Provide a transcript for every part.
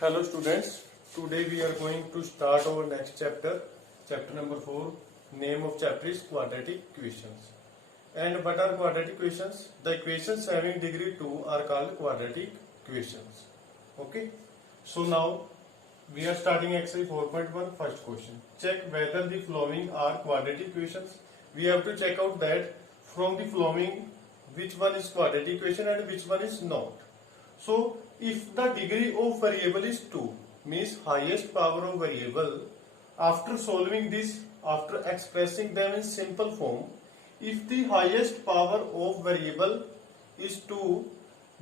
Hello students, today we are going to start our next chapter, chapter number 4. Name of chapter is quadratic equations. And what are quadratic equations? The equations having degree 2 are called quadratic equations. Okay, so now we are starting exercise 4.1. First question, check whether the following are quadratic equations. We have to check out that from the following which one is quadratic equation and which one is not. So if the degree of variable is 2, means highest power of variable, after solving this, after expressing them in simple form, if the highest power of variable is 2,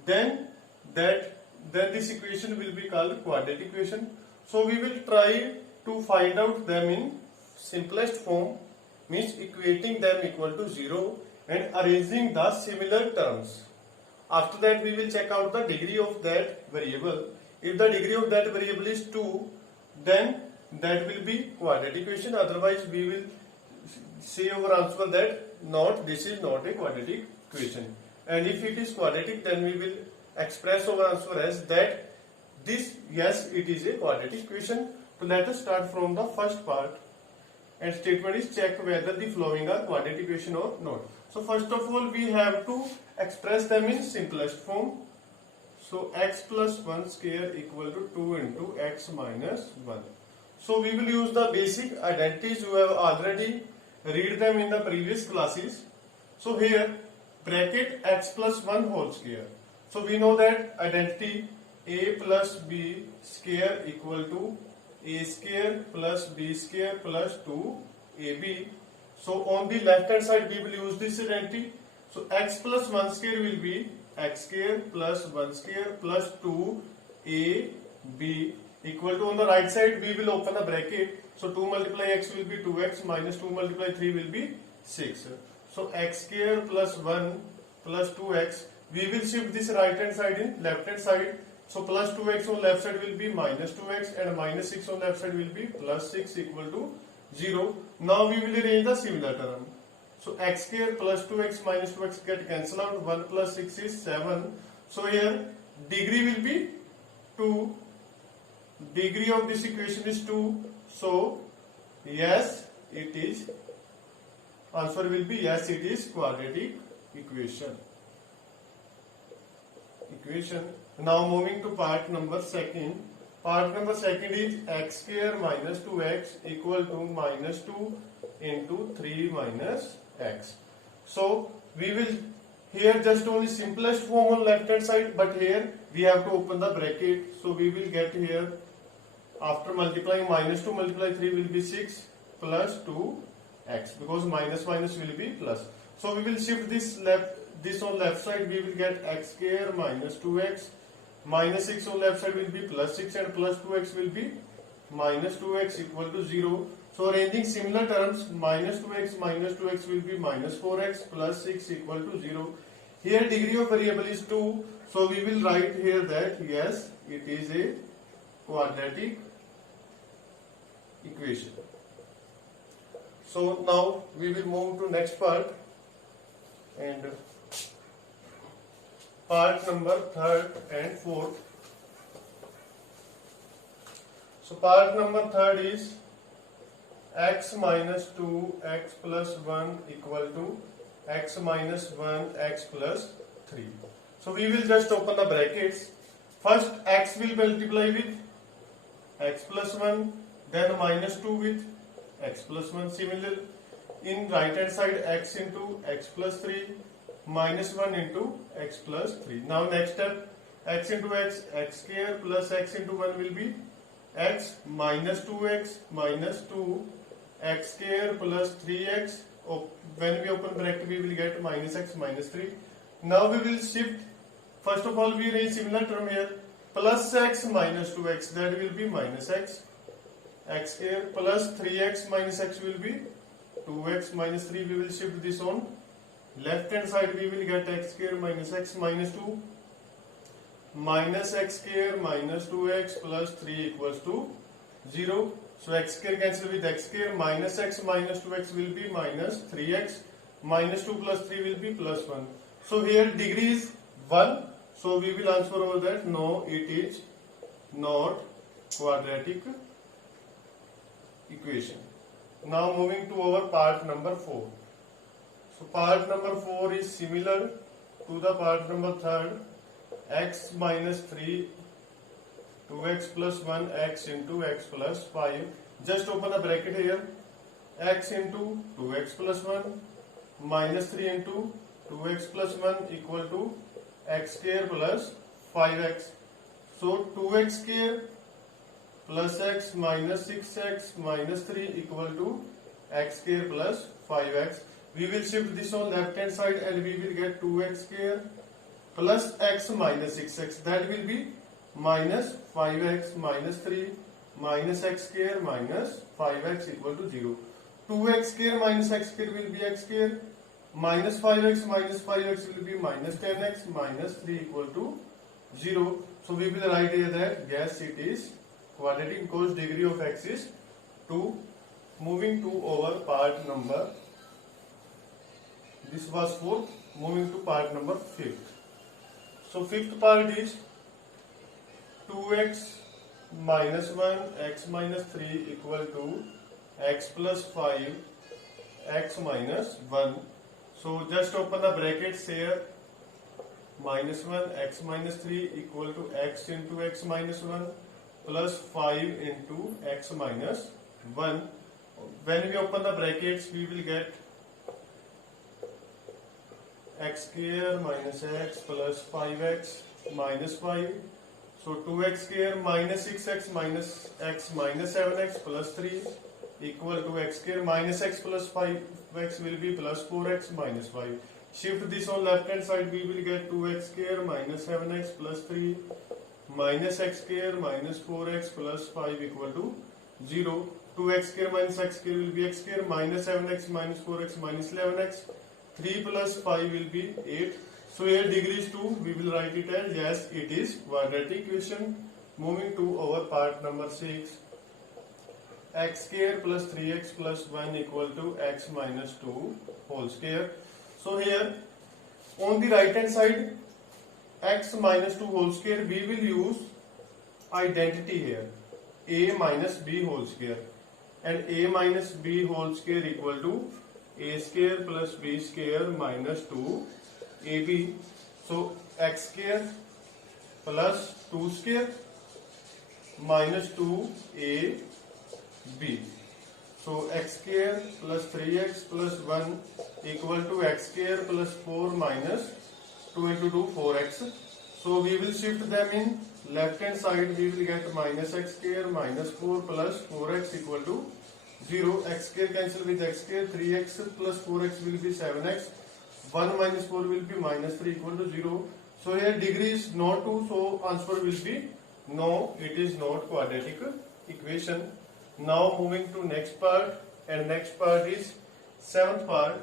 then this equation will be called quadratic equation. So we will try to find out them in simplest form, means equating them equal to 0 and arranging the similar terms. After that we will check out the degree of that variable. If the degree of that variable is 2, then that will be quadratic equation. Otherwise we will say our answer that this is not a quadratic equation. And if it is quadratic, then we will express our answer as that yes, it is a quadratic equation. So let us start from the first part. And statement is check whether the following are quadratic equation or not. So first of all we have to express them in simplest form. So x plus 1 square equal to 2 into x minus 1. So we will use the basic identities. You have already read them in the previous classes. So here bracket x plus 1 whole square. So we know that identity a plus b square equal to a square plus b square plus 2ab. So on the left hand side we will use this identity. So x plus 1 square will be x square plus 1 square plus 2ab equal to, on the right side we will open a bracket. So 2 multiply x will be 2x minus 2 multiply 3 will be 6. So x square plus 1 plus 2x, we will shift this right hand side in left hand side. So plus 2x on left side will be minus 2x and minus 6 on left side will be plus 6 equal to 0. Now we will arrange the similar term. So x square plus 2x minus 2x get cancelled out. 1 plus 6 is 7. So here degree will be 2. Degree of this equation is 2. So yes, it is. Answer will be yes, it is quadratic equation. Now moving to part number second. Part number second is x square minus 2x equal to minus 2 into 3 minus x. So we will here just only simplest form on left hand side, but here we have to open the bracket. So we will get here, after multiplying minus 2 multiply 3 will be 6 plus 2x, because minus minus will be plus. So we will shift this on left side, we will get x square minus 2x minus 6 on left side will be plus 6 and plus 2x will be minus 2x equal to 0. So arranging similar terms, minus 2x will be minus 4x plus 6 equal to 0. Here degree of variable is 2. So we will write here that yes, it is a quadratic equation. So now we will move to next part, and part number 3rd and 4th. So part number 3rd is x minus 2 x plus 1 equal to x minus 1 x plus 3. So we will just open the brackets. First x will multiply with x plus 1, then minus 2 with x plus 1. Similarly in right hand side x into x plus 3 minus 1 into x plus 3. Now next step, x into x square plus x into 1 will be x minus 2x minus 2 x square plus 3x. When we open bracket we will get minus x minus 3. Now we will shift. First of all we arrange similar term here, plus x minus 2x, that will be minus x square plus 3x minus x will be 2x minus 3. We will shift this on left hand side, we will get x square minus x minus 2 minus x square minus 2x plus 3 equals to 0. So x square cancel with x square, minus x minus 2x will be minus 3x, minus 2 plus 3 will be plus 1. So here degree is 1. So we will answer over that no, it is not quadratic equation. Now moving to our part number 4. So part number 4 is similar to the part number 3. X minus 3 2x plus 1 x into x plus 5. Just open a bracket here. X into 2x plus 1 minus 3 into 2x plus 1 equal to x square plus 5x. So 2x square plus x minus 6x minus 3 equal to x square plus 5x. We will shift this on left hand side and we will get 2x square plus x minus 6x. That will be minus 5x minus 3 minus x square minus 5x equal to 0. 2x square minus x square will be x square. Minus 5x minus 5x will be minus 10x minus 3 equal to 0. So we will write here that yes, it is quadratic because degree of x is 2. Moving to our part number, this was 4th, moving to part number 5th. So 5th part is 2x minus 1 x minus 3 equal to x plus 5 x minus 1. So just open the brackets here. Minus 1 x minus 3 equal to x into x minus 1 plus 5 into x minus 1. When we open the brackets, we will get x square minus x plus 5x minus 5. So 2x square minus 6x minus x minus 7x plus 3 equal to x square minus x plus 5x will be plus 4x minus 5. Shift this on left hand side, we will get 2x square minus 7x plus 3 minus x square minus 4x plus 5 equal to 0. 2x square minus x square will be x square minus 7x minus 4x minus 11x. 3 plus 5 will be 8. So here degree is 2. We will write it as yes, it is quadratic equation. Moving to our part number 6. X square plus 3x plus 1 equal to x minus 2 whole square. So here on the right hand side, x minus 2 whole square, we will use identity here, a minus b whole square, and a minus b whole square equal to a square plus b square minus 2 ab. So x square plus 2 square minus 2 a b. So x square plus 3x plus 1 equal to x square plus 4 minus 2 into 2 4x. So we will shift them in left hand side. We will get minus x square minus 4 plus 4x equal to 0. X square cancel with x square. 3x plus 4x will be 7x. 1 minus 4 will be minus 3 equal to 0. So here degree is not 2. So answer will be no, it is not quadratic equation. Now moving to next part, and next part is 7th part.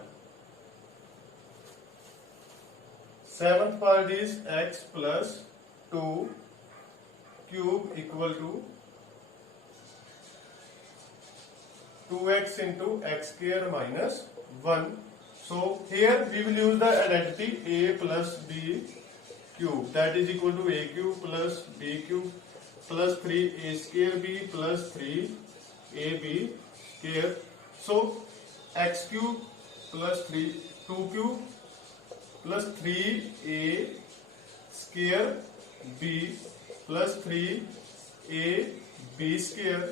7th part is x plus 2 cube equal to 2x into x square minus 1. So here we will use the identity a plus b cube, that is equal to a cube plus b cube plus 3a square b plus 3 ab square. So x cube plus 2 cube plus 3a square b plus 3a b square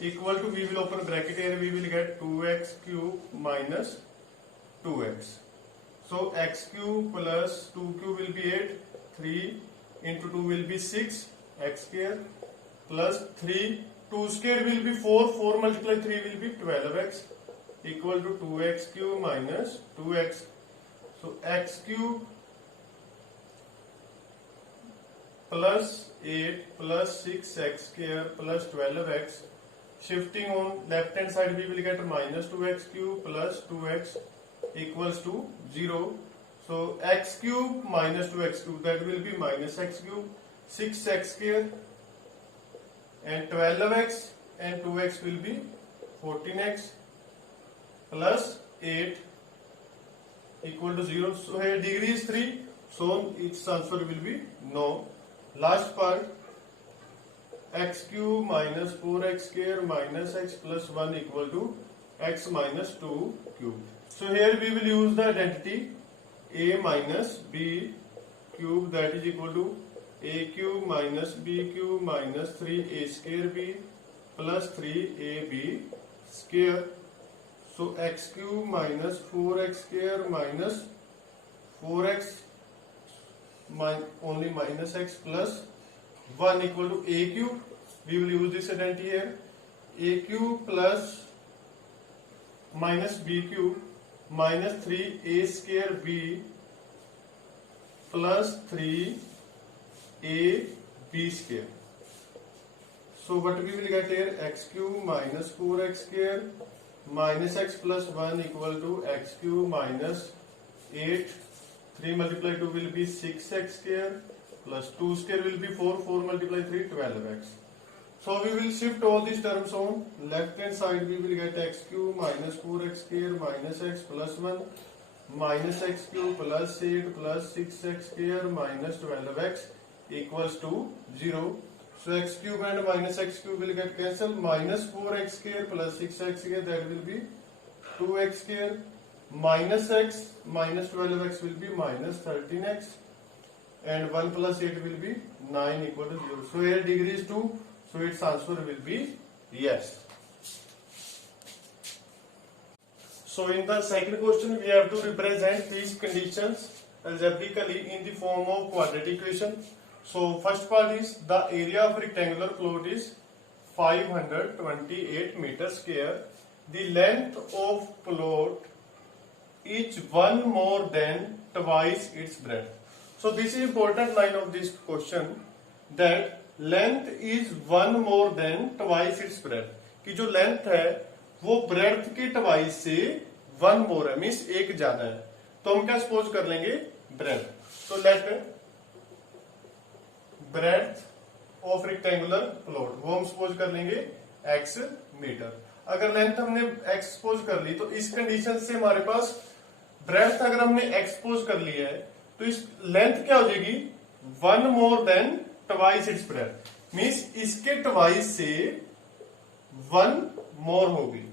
equal to, we will open bracket here, we will get 2x cube minus 2x. So x cube plus 2 cube will be 8, 3 into 2 will be 6 x square plus 3, 2 square will be 4, 4 multiply 3 will be 12x equal to 2x cube minus 2x. So x cube plus 8 plus 6x square plus 12x. Shifting on left hand side, we will get minus 2x cube plus 2x equals to 0. So x cube minus 2x cube, that will be minus x cube, 6x square, and 12x and 2x will be 14x plus 8 equal to 0. So here degree is 3, so its answer will be no. Last part, x cube minus 4x square minus x plus 1 equal to x minus 2 cube. So here we will use the identity a minus b cube, that is equal to a cube minus b cube minus 3a square b plus 3ab square. So x cube minus 4x square minus 4x only minus x plus 1 equal to a cube. We will use this identity here. A cube plus minus b cube minus 3a square b plus 3a b square. So what we will get here? X cube minus 4x square minus x plus 1 equal to x cube minus 8. 3 multiply 2 will be 6x square plus 2 square will be 4. 4 multiply 3 12x. So we will shift all these terms on left hand side. We will get x cube minus 4x square minus x plus 1 minus x cube plus 8 plus 6x square minus 12x equals to 0. So x cube and minus x cube will get cancelled. Minus 4x square plus 6x square, that will be 2x square. Minus x minus 12x will be minus 13x, and 1 plus 8 will be 9 equal to 0. So here degree is 2, so its answer will be yes. So in the second question we have to represent these conditions algebraically in the form of quadratic equation. So first part is the area of rectangular plot is 528 meters square. The length of plot is one more than twice its breadth. So this is important line of this question, that length is one more than twice its breadth. कि जो length है वो breadth के twice से one more है, means एक ज्यादा है. तो हम क्या सपोज कर लेंगे? ब्रेड्थ. तो let breadth of rectangular plot वो हम सपोज कर लेंगे x मीटर. अगर लेंथ हमने x सपोज कर ली तो इस कंडीशन से हमारे पास ब्रेड्थ अगर हमने x सपोज कर ली है तो इस लेंथ क्या हो जाएगी? One more than twice its breadth, means इसके ट्वाइस से वन मोर होगी.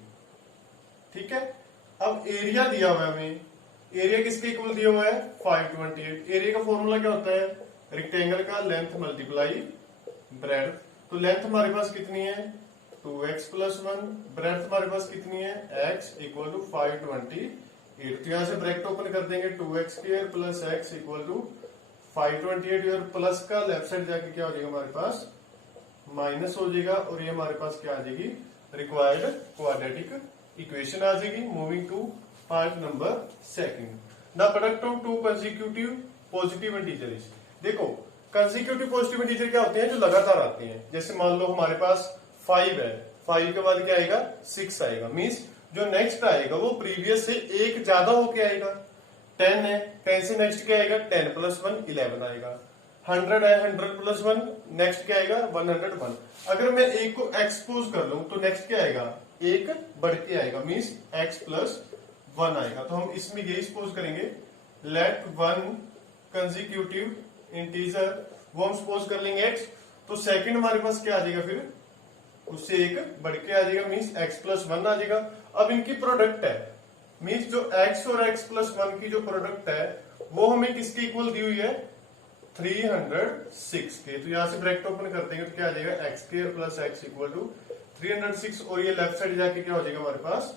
ठीक है. अब एरिया दिया हुआ है हमें. एरिया किसके इक्वल दिया हुआ है? 528. एरिया का फॉर्मूला क्या होता है? रेक्टेंगल का लेंथ मल्टीप्लाई ब्रेड्थ. तो लेंथ हमारे पास कितनी है? 2x plus 1. ब्रेड्थ हमारे पास कितनी है? x equal to 528. तो यहां से ब्रैकेट ओपन कर देंगे. 2x square plus x equal to 528. और प्लस का लेफ्ट साइड जाके क्या हो जाएगा हमारे पास? माइनस हो जाएगा. और ये हमारे पास क्या आ जाएगी? रिक्वायर्ड क्वाड्रेटिक इक्वेशन आ जाएगी. Moving to part number second. The product of two consecutive positive integers. देखो कंसेक्यूटिव पॉजिटिव इंटीजर क्या होते हैं? जो लगातार आते हैं. जैसे मान लो हमारे पास 5 है, 5 के बाद क्या आएगा? 6 आएगा. मीन्स जो नेक्स्ट आएगा वो प्रीवियस से एक ज्यादा होके आएगा. 10 है, 10 से नेक्स्ट क्या आएगा? 10 प्लस 1 11 आएगा. 100 है, 100 प्लस 1 नेक्स्ट क्या आएगा? 101. अगर मैं एक को एक्सपोज कर लूं तो नेक्स्ट क्या आएगा? एक बढ़ के आएगा. मीन्स x प्लस 1 आएगा. तो हम इसमें यही सपोज करेंगे, लेट वन कंसेक्यूटिव इंटीजर, वो हम सपोज कर लेंगे x. तो सेकंड हमारे पास क्या आ जाएगा? फिर उससे एक बढ़ के आ जाएगा. मीन्स x प्लस 1 आ जाएगा. अब इनकी प्रोडक्ट है, मीन्स जो x और x प्लस 1 की जो प्रोडक्ट है वो हमें किसके इक्वल दी हुई है? 306 के. तो यहां से ब्रैकेट ओपन कर देंगे तो क्या आ जाएगा? x square plus x equal to 306. और ये लेफ्ट साइड जाके क्या हो जाएगा हमारे पास?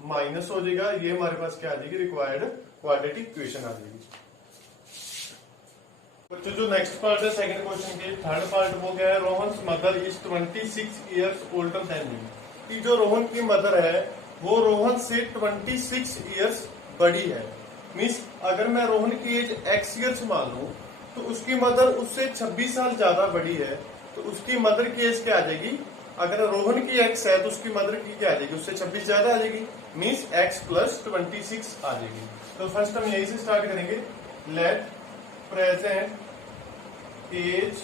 माइनस हो जाएगा. ये हमारे पास क्या आ जाएगी? रिक्वायर्ड क्वाड्रेटिक इक्वेशन आ जाएगी. तो जो नेक्स्ट पार्ट है सेकंड क्वेश्चन के, थर्ड पार्ट वो क्या है? Rohan mother is 26 years older than me. कि जो रोहन की मदर है वो रोहन से 26 इयर्स बड़ी है. मीन्स अगर मैं रोहन की एज x इयर्स मान लूं तो उसकी मदर उससे 26 साल ज्यादा बड़ी है. तो उसकी मदर की एज क्या आ जाएगी? अगर रोहन की x है तो उसकी मदर की क्या आ जाएगी? उससे 26 ज्यादा आ जाएगी. मीन्स x प्लस 26 आ जाएगी. तो फर्स्ट हम यही से स्टार्ट करेंगे. Let present age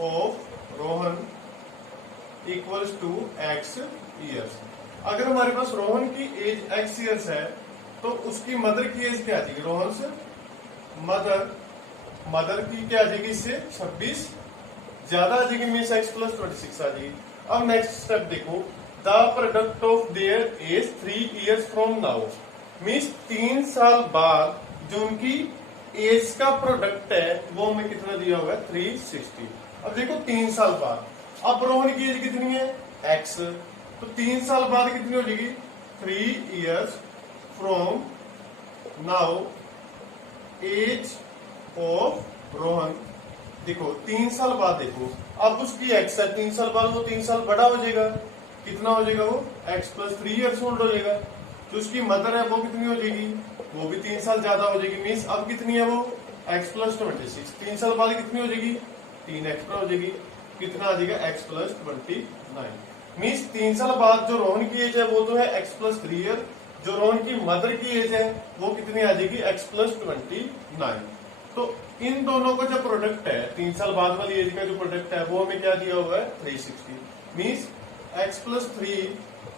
of Rohan equals to x years. अगर हमारे पास रोहन की एज x इयर्स है तो उसकी मदर की एज क्या आ जाएगी? रोहन से मदर की क्या आ जाएगी? इससे 26 ज्यादा आ जाएगी मीन्स x प्लस 26 आ जाएगी। अब नेक्स्ट स्टेप देखो, the product of their age 3 years from now, means 3 साल बाद जो उनकी एज का प्रोडक्ट है वो हमें कितना दिया हुआ है 360। अब देखो 3 साल बाद, अब रोहन की एज कितनी है x, तो 3 साल बाद कितनी हो जाएगी 3 years from now age of Rohan. देखो 3 साल बाद, देखो अब उसकी एक्स है 3 साल बाद, वो 3 साल बड़ा हो जाएगा, कितना हो जाएगा वो x प्लस 3 years ओल्ड हो जाएगा। जो उसकी मदर है वो कितनी हो जाएगी, वो भी 3 साल ज्यादा हो जाएगी, मीन्स अब कितनी है वो x प्लस 26। 3 साल बाद कितनी हो जाएगी 3 एक्स्ट्रा हो जाएगी, कितना आ जाएगा x प्लस 29। मीन्स 3 साल बाद जो रोहन की एज है वो तो है x प्लस 3 year, जो रोहन की मदर की एज है वो कितनी आ जाएगी x प्लस 29। तो इन दोनों का जो प्रोडक्ट है 3 साल बाद वाली एज का जो प्रोडक्ट है वो हमें क्या दिया हुआ है 360। मीन्स x प्लस 3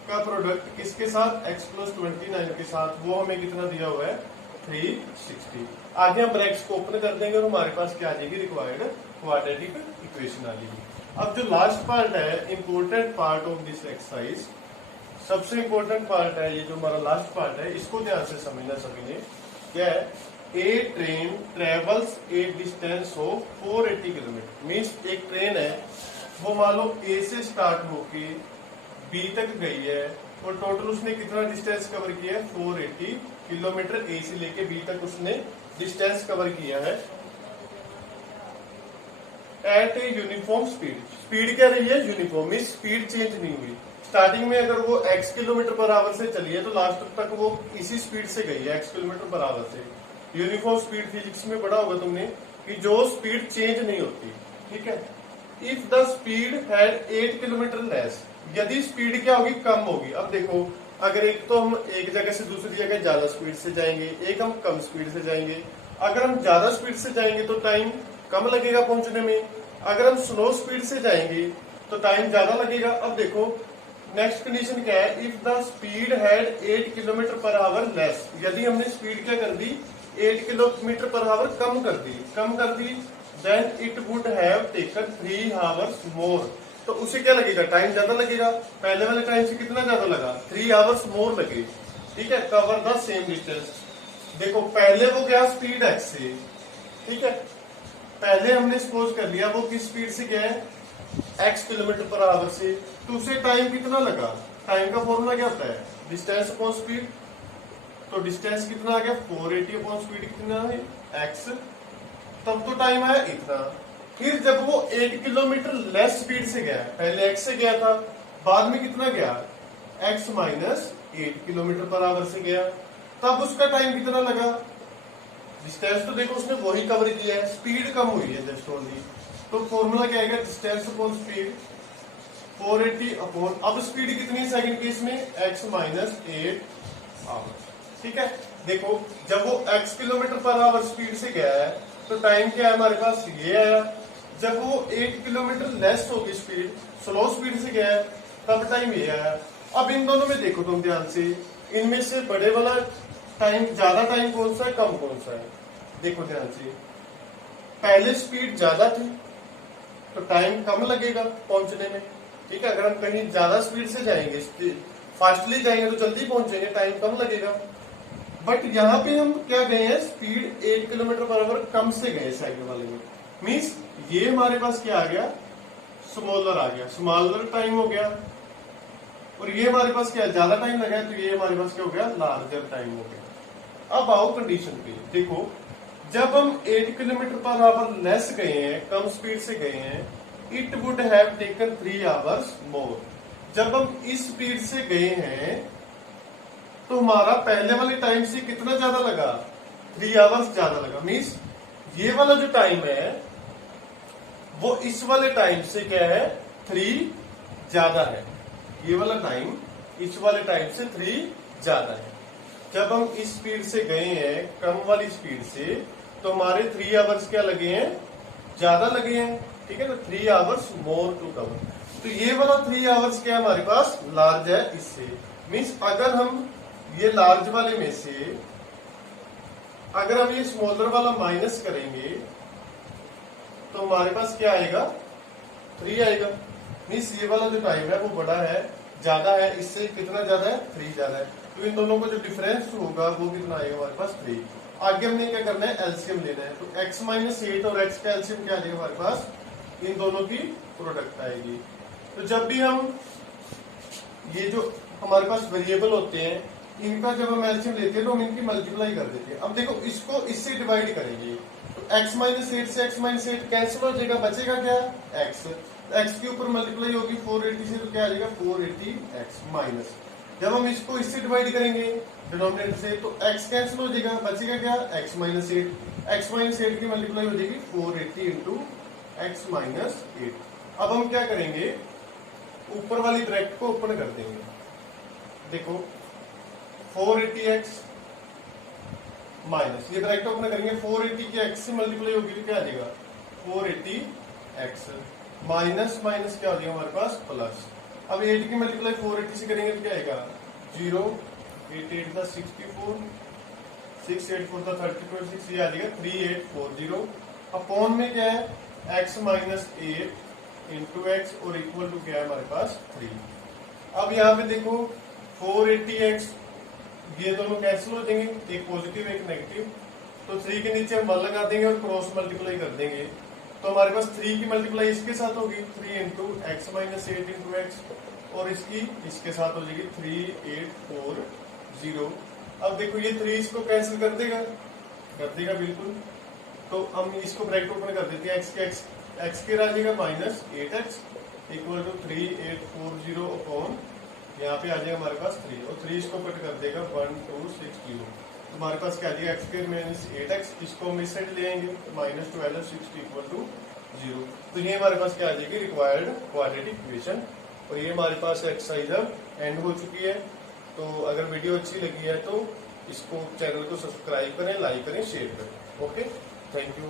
का प्रोडक्ट किसके साथ x प्लस 29 के साथ, वो हमें कितना दिया हुआ है 360। आगे हम ब्रैकेट्स को ओपन कर देंगे और हमारे पास क्या आ जाएगी रिक्वायर्ड क्वाड्रेटिक इक्वेशन आ जाएगी। अब जो लास्ट पार्ट है important part of this exercise, सबसे इंपॉर्टेंट पार्ट है ये जो हमारा लास्ट पार्ट है, इसको ध्यान से समझना सभी ने। क्या है, a train travels a distance of 480 kilometre. Means एक ट्रेन है वो मान लो ए से स्टार्ट होके बी तक गई है और टोटल उसने कितना डिस्टेंस कवर किया है 480 किलोमीटर। ए से लेके बी तक उसने डिस्टेंस कवर किया है at a uniform speed. Speed क्या रही है यूनिफॉर्म, मीन्स स्पीड चेंज नहीं हुई। स्टार्टिंग में अगर वो x किलोमीटर पर आवर से चली है तो लास्ट तक वो इसी स्पीड से गई है x किलोमीटर पर आवर से। यूनिफॉर्म स्पीड फिजिक्स में पढ़ा होगा तुमने कि जो स्पीड चेंज नहीं होती, ठीक है। If the speed had 8 kilometre less, यदि स्पीड क्या होगी कम होगी। अब देखो अगर एक तो हम एक जगह से दूसरी जगह ज्यादा स्पीड से जाएंगे, एक हम कम स्पीड से जाएंगे। अगर हम ज्यादा स्पीड से जाएंगे तो टाइम कम लगेगा पहुंचने में, अगर हम स्लो स्पीड से जाएंगे तो टाइम ज्यादा लगेगा। अब देखो नेक्स्ट कंडीशन क्या है, if the speed had 8 kilometre per hour less, यदि हमने स्पीड क्या कर दी 8 किलोमीटर पर आवर कम कर दी then it would have taken 3 hours more. तो उसे क्या लगेगा टाइम ज्यादा लगेगा, पहले वाले टाइम से कितना ज्यादा लगा 3 आवर्स मोर लगे, ठीक है। Cover the same distance. देखो पहले वो गया स्पीड x से, ठीक है, पहले हमने सपोज कर लिया वो किस स्पीड से गया है x किलोमीटर पर आवर से, तो उसे टाइम कितना लगा। टाइम का फॉर्मूला क्या होता है डिस्टेंस अपॉन स्पीड, तो डिस्टेंस कितना आ गया 480 अपॉन स्पीड कितना है x, तब तो टाइम आया इतना। फिर जब वो 8 किलोमीटर लेस स्पीड से गया, पहले x से गया था, बाद में कितना गया x minus 8 kilometre per hour से गया, तब उसका टाइम कितना लगा। डिस्टेंस तो देखो उसने वही कवर किया है, स्पीड कम हुई है जस्ट ओनली। तो फॉर्मूला क्या आएगा डिस्टेंस अपॉन स्पीड 480 अपॉन, अब स्पीड कितनी सेकंड केस में x माइनस 8 आवर, ठीक है। देखो जब वो x kilometre per hour speed से गया है तो टाइम क्या है हमारे पास ये आया। जब वो 8 किलोमीटर लेस होगी स्पीड, स्लो स्पीड से गया है, तब टाइम ये आया। अब इन दोनों में देखो तुम ध्यान से, इनमें से बड़े वाला टाइम ज्यादा टाइम कौन सा है कम कौन सा है, देखो ध्यान से। पहले स्पीड ज्यादा थी तो टाइम कम लगेगा पहुंचने में, ठीक है। अगर हम कहीं ज्यादा स्पीड से जाएंगे, फास्टली जाएंगे तो जल्दी पहुंचेंगे, टाइम कम लगेगा। बट यहाँ पे हम क्या गए हैं स्पीड 8 किलोमीटर पर आवर कम से गए सेकंड वाले में, मीन्स ये हमारे पास क्या आ गया स्मॉलर आ गया, स्मॉलर टाइम हो गया। और ये हमारे पास क्या ज्यादा टाइम लगा है तो ये हमारे पास क्या हो गया लार्जर टाइम हो गया। अब आओ कंडीशन पे, देखो जब हम 8 किलोमीटर पर आवर लेस गए हैं, कम स्पीड से गए हैं, it would have taken 3 hours मोर। जब हम इस स्पीड से गए हैं तो हमारा पहले वाले टाइम से कितना ज्यादा लगा 3 आवर्स ज्यादा लगा। मीन्स ये वाला जो टाइम है वो इस वाले टाइम से क्या है 3 ज्यादा है, ये वाला टाइम इस वाले टाइम से 3 ज्यादा है। जब हम इस स्पीड से गए हैं कम वाली स्पीड से तो हमारे 3 आवर्स क्या लगे हैं ज्यादा लगे हैं, ठीक है ना, 3 आवर्स मोर टू कवर। तो ये वाला 3 आवर्स क्या हमारे पास लार्ज है इससे। मीन्स अगर हम ये लार्ज वाले में से अगर हम ये स्मॉलर वाला माइनस करेंगे तो हमारे पास क्या आएगा 3 आएगा। मीन्स ये वाला जो टाइम है वो बड़ा है, ज्यादा है, इससे कितना ज्यादा है, 3 ज्यादा है। तो इन दोनों को जो डिफरेंस होगा वो कितना आएगा हमारे पास, 3। आगे हमने क्या करना है, एलसीएम लेना है। तो x माइनस 8 और x का एलसीएम क्या आएगा हमारे पास, इन दोनों की प्रोडक्ट आएगी। तो जब भी हम ये जो हमारे पास वेरिएबल होते हैं इनका जब हम एलसीएम लेते हैं तो हम इनकी मल्टीप्लाई कर देते हैं। अब देखो इसको इससे डिवाइड करेंगे तो x माइनस 8 से x माइनस 8 कैंसिल हो जाएगा, बचेगा क्या, x। x के ऊपर मल्टीप्लाई होगी 480 से, तो क्या आ जाएगा 480x माइनस। जब हम इसको इससे डिवाइड करेंगे डिनोमिनेटर से तो x कैंसिल हो जाएगा, बचेगा क्या, x माइनस 8। x माइनस 8 की मल्टीप्लाई हो जाएगी 480 इंटू x माइनस 8। अब हम क्या करेंगे, ऊपर वाली ब्रैकेट को ओपन कर देंगे। देखो 480x माइनस, ये ब्रैकेट ओपन करेंगे, 480 की x से मल्टीप्लाई होगी तो क्या आ जाएगा 480x माइनस माइनस क्या हो जाएगा हमारे पास प्लस। अब 8 की मल्टीप्लाई 480 से करेंगे तो क्या आएगा 0, 8 8 का 64, 6 8 4 का 32, 6 ये आ जाएगा 3840। अपॉन में क्या है x माइनस 8 इंटू एक्स और इक्वल टू क्या है हमारे पास 3। अब यहाँ पे देखो 480x ये दोनों कैंसिल हो जाएंगे, एक पॉजिटिव एक नेगेटिव। तो 3 के नीचे हम 1 लगा देंगे और क्रॉस मल्टीप्लाई कर देंगे तो हमारे पास 3 की मल्टीप्लाई इसके साथ होगी 3 into x minus 8 into x, और इसकी इसके साथ हो जाएगी 3840। अब देखो ये 3 इसको कैंसिल कर देगा बिल्कुल। तो हम इसको ब्रैकेट ओपन कर देते हैं, एक्स के राजेगा minus 8x equal to 3840 upon यहाँ पे आ जाएगा हमारे पास 3, और 3 इसको कट कर देगा 1260। तो हमारे पास क्या आ जाएगा x स्क्वायर माइनस 8x, इसको हम इस साइड ले आएंगे माइनस 1260 इक्वल टू 0। तो ये हमारे पास क्या आ जाएगी रिक्वायर्ड क्वाड्रेटिक इक्वेशन। और ये हमारे पास एक्सरसाइज अब एंड हो चुकी है। तो अगर वीडियो अच्छी लगी है तो इसको चैनल को सब्सक्राइब करें, लाइक करें, शेयर करें। Okay, thank you.